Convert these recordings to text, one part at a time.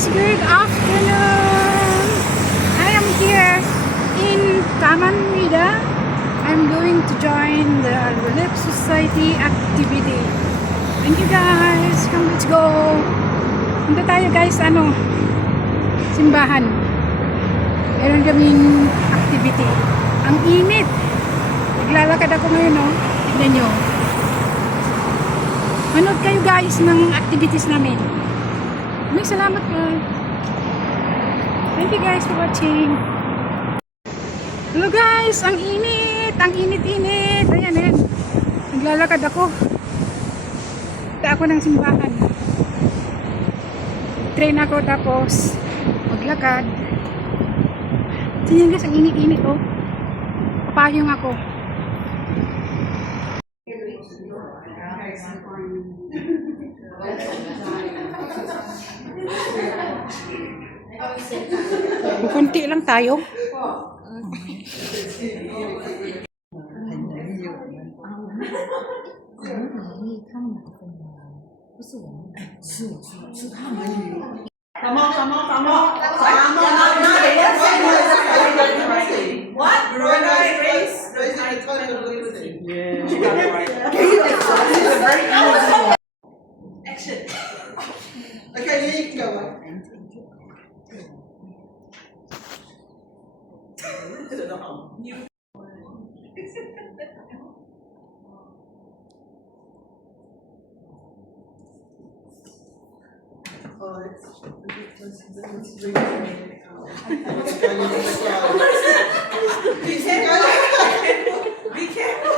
guys, good afternoon. I am here in Taman Mida. I'm going to join the Relief Society activity. Thank you guys. Come, let's go. Punta tayo guys, simbahan. Meron kaming activity. Ang init. Naglalakad ako ngayon, no? Tignan nyo. Manood kayo guys ng activities namin. May salamat guys. Thank you guys for watching. Hello guys, ang init. Ang init-init. Ayan. Naglalakad ako. Punta ako ng simbahan. Train ako tapos maglakad. Tingnan guys, ang init-init oh. Papayong ako. Kunti lang tayo. What? Raise the title. Yeah. She got it right. Action. Okay, you can go on. Be careful.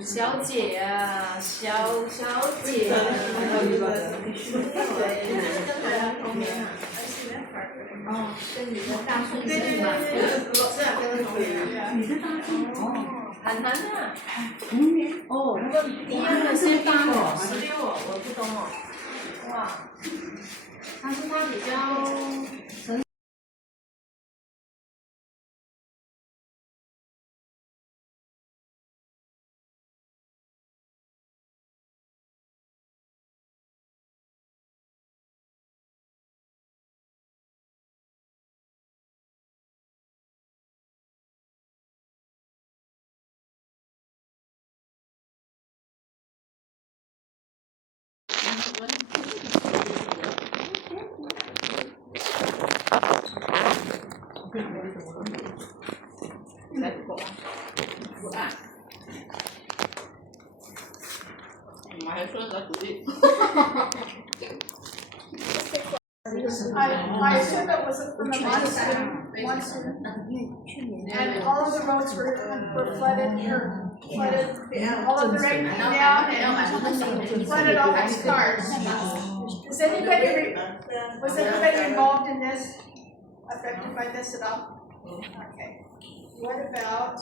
小姐啊，小姐，跟你的大顺是吗？你的大顺很难啊。哦，那个第二个是大哦，16哦，我不懂哦。哇，但是它比较。我还说在鼓励。I assumed it was from the monsoon, and all of the roads were flooded, all of the rain came down and flooded all these cars. Was anybody involved in this, affected by this at all? Okay. What about?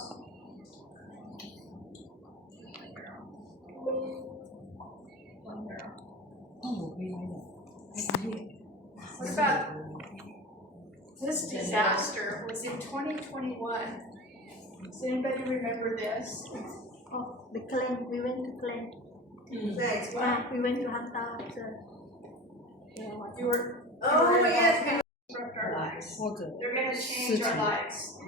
What about this disaster? Was in 2021. Does anybody remember this? Oh, the Glen. We went to Glen. Right. We went to Hanta. You were. Oh yes. Our lives. They're going to change our lives.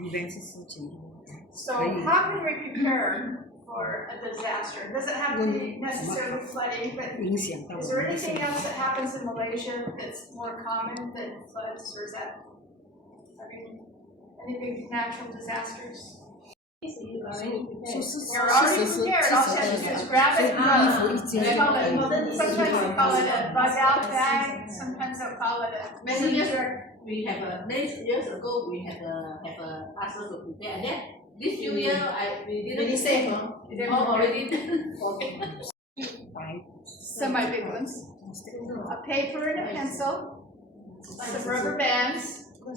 So how can we prepare for a disaster? It doesn't have to be necessarily flooding, but is there anything else that happens in Malaysia that's more common than floods, or is that, any big natural disasters? You already prepared. You're already prepared, all you have to do is grab it and go. They call it, sometimes they call it a bug out bag, sometimes they'll call it a messenger. We have a years ago we have a asked us to prepare, and then this few years we didn't. Really safe, huh? All already. Some my big ones. A paper and a pencil, some rubber bands, and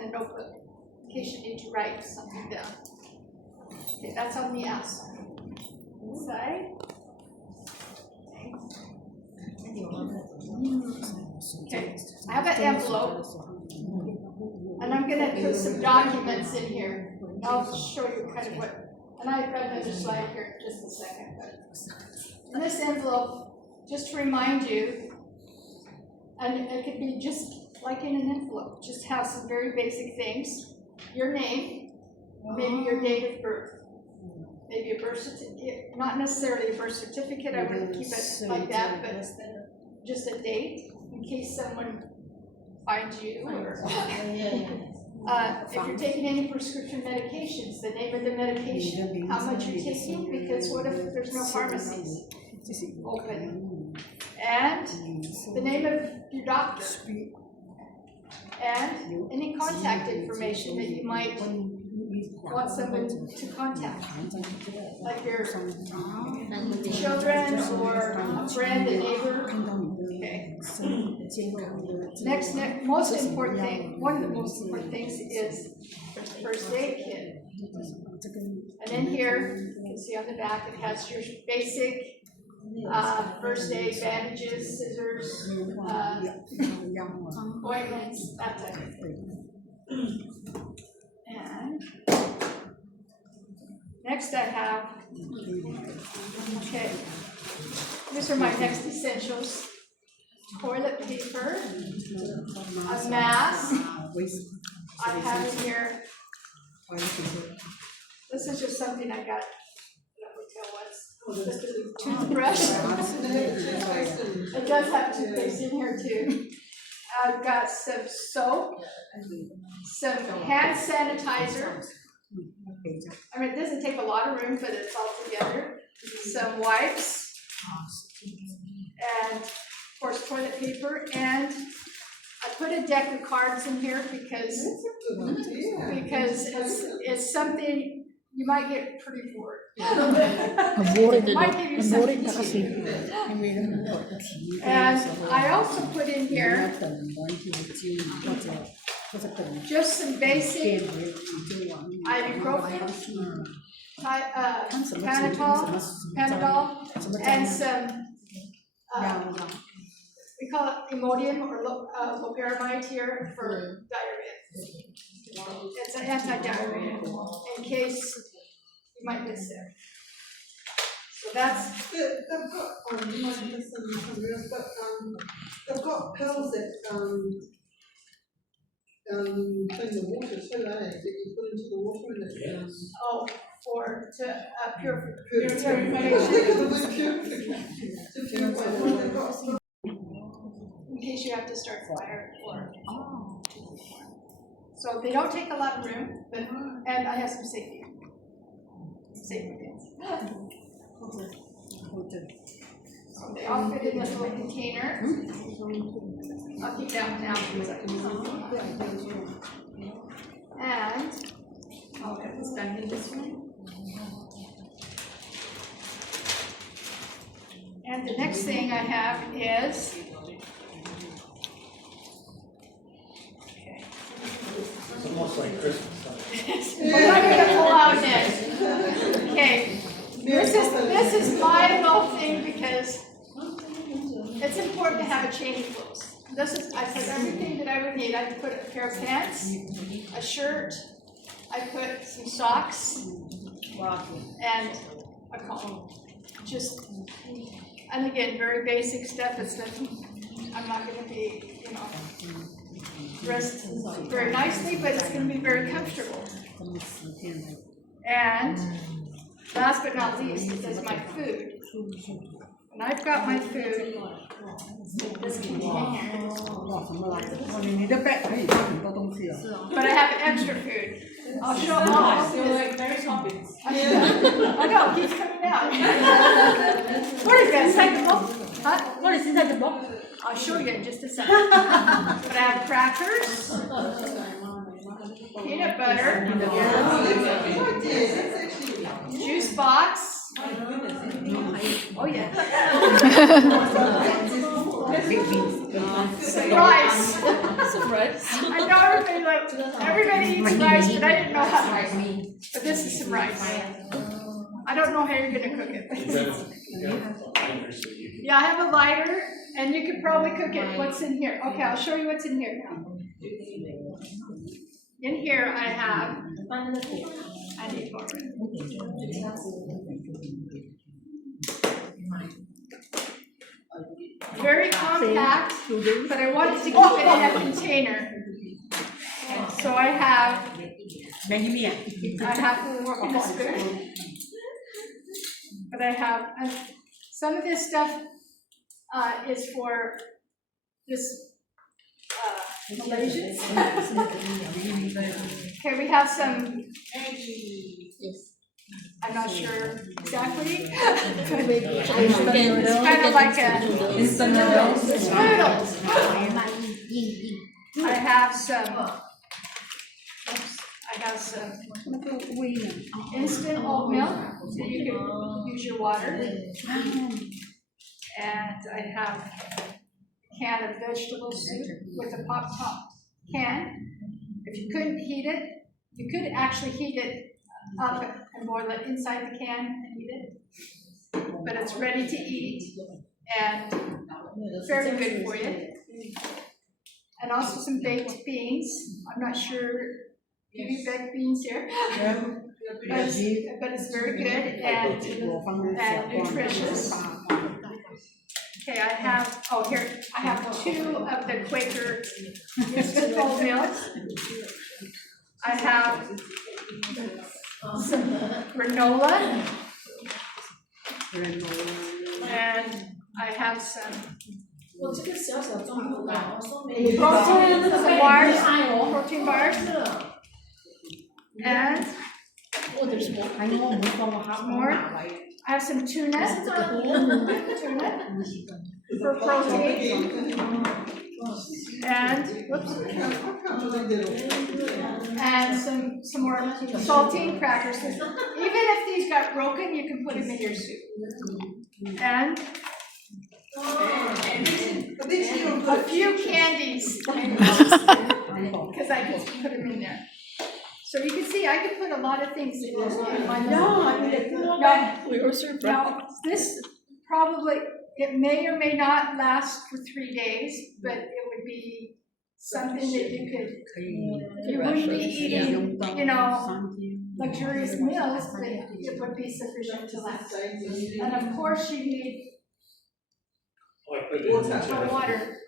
a notebook, in case you need to write something down. Okay, that's on the outside. Inside. Okay, I have an envelope, and I'm gonna put some documents in here. I'll show you kind of what, and I've got another slide here in just a second. But in this envelope, just to remind you, and it could be just like in an envelope, just have some very basic things. Your name, maybe your date of birth, maybe a birth certificate, not necessarily a birth certificate, I wouldn't keep it like that, but just a date in case someone finds you. Or if you're taking any prescription medications, the name of the medication, how much you're taking, because what if there's no pharmacies open? And the name of your doctor. And any contact information that you might want someone to contact, like your children or a friend, a neighbor. Okay. Next, most important thing, one of the most important things is first aid kit. And in here, you can see on the back, it has your basic first aid, bandages, scissors, ointments, that type of thing. And next I have, okay, these are my next essentials. Toilet paper, a mask. I have in here, this is just something I got at a hotel once. This is a toothbrush. It does have toothpaste in here too. I've got some soap, some hand sanitizer. I mean, it doesn't take a lot of room, but it's all together. Some wipes, and of course toilet paper, and I put a deck of cards in here because it's something you might get pretty bored. It might give you something to do. And I also put in here just some basic ibuprofen, Panadol, and some we call it Imodium or loperamide here for diarrhea. It's an anti-diarrhea in case you might miss it. So that's. They've got pills that clean the water too, don't they? That you put into the water and it For purification. In case you have to start fire or. So they don't take a lot of room, but and I have some safety pins. So they all fit in this little container. I'll keep that one out because I can. And I'll get this done in this one. And the next thing I have is. It's almost like Christmas. We're not going to pull out next. Okay. This is my little thing because it's important to have a change of clothes. I put everything that I would need. I put a pair of pants, a shirt, I put some socks, and a comb. And again, very basic stuff. It's nothing. I'm not going to be, dressed very nicely, but it's going to be very comfortable. And last but not least is my food. And I've got my food in this container. But I have extra food. I'll show off. You're like very confident. I know, it keeps coming out. What is that, second book? Huh? What is inside the book? I'll show you in just a second. But I have crackers, peanut butter, juice box. Oh yeah. Some rice. I know everybody eats rice, but I didn't know how to. But this is some rice. I don't know how you're gonna cook it. Yeah, I have a lighter, and you could probably cook it. What's in here? Okay, I'll show you what's in here now. In here I have. I need more. Very compact, but I wanted to keep it in a container. So I have to work in a spoon. But I have some of this stuff is for this Malaysians. Okay, we have some. I'm not sure exactly. It's kind of like a instant noodles. It's noodles. I have some instant oat milk, so you can use your water. And I have a can of vegetable soup with a pop top can. If you couldn't heat it, you could actually heat it up and boil it inside the can and eat it. But it's ready to eat and very good for you. And also some baked beans. I'm not sure, do you baked beans here? But it's very good and nutritious. Okay, I have 2 of the Quaker instant oat milks. I have some granola. And I have some protein bars. And there's more. I have some tuna for protein. And some more saltine crackers. Even if these got broken, you can put them in your soup. And a few candies, because I could put them in there. So you can see I could put a lot of things in one. Now, this probably, it may or may not last for 3 days, but it would be something that you wouldn't be eating, luxurious meals, but it would be sufficient to last. And of course you need water.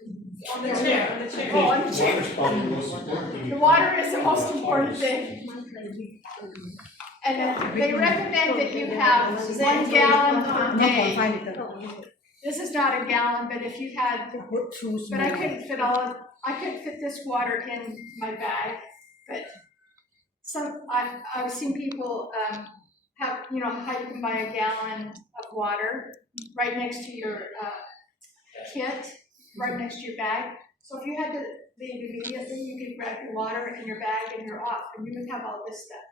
On the chair. Oh, on the chair. The water is the most important thing. And they recommend that you have 1 gallon per day. This is not a gallon, but if you had, but I couldn't fit this water in my bag, but I've seen people have, how you can buy a gallon of water right next to your kit, right next to your bag. So if you had to leave immediately, you could grab your water in your bag and you're off, and you would have all this stuff.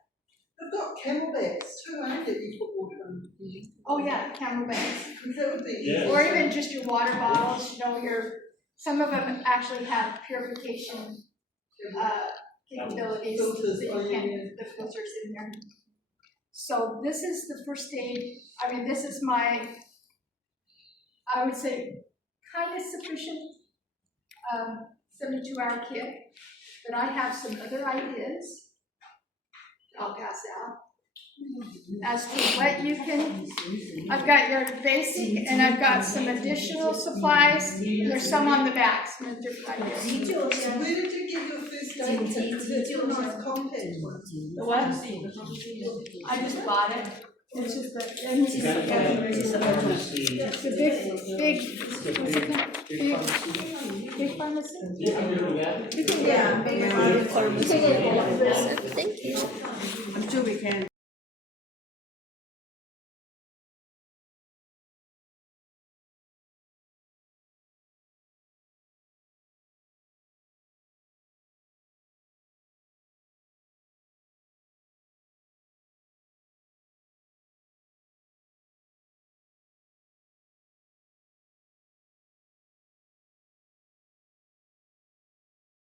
I've got camel bags too, aren't you? You put water in. Oh yeah, camel bags. That would be Yeah. Or even just your water bottles, some of them actually have purification capabilities, so you can the filters in there. So this is the first aid. I mean, this is my, I would say, kind of sufficient 72-hour kit, but I have some other ideas I'll pass out as to what you can. I've got your basic, and I've got some additional supplies. There's some on the back, some different ideas. So where did you get your first aid kit? Was it a nice compact one? The what? I just bought it. It's just the big pharmacy. Yeah, big pharmacy.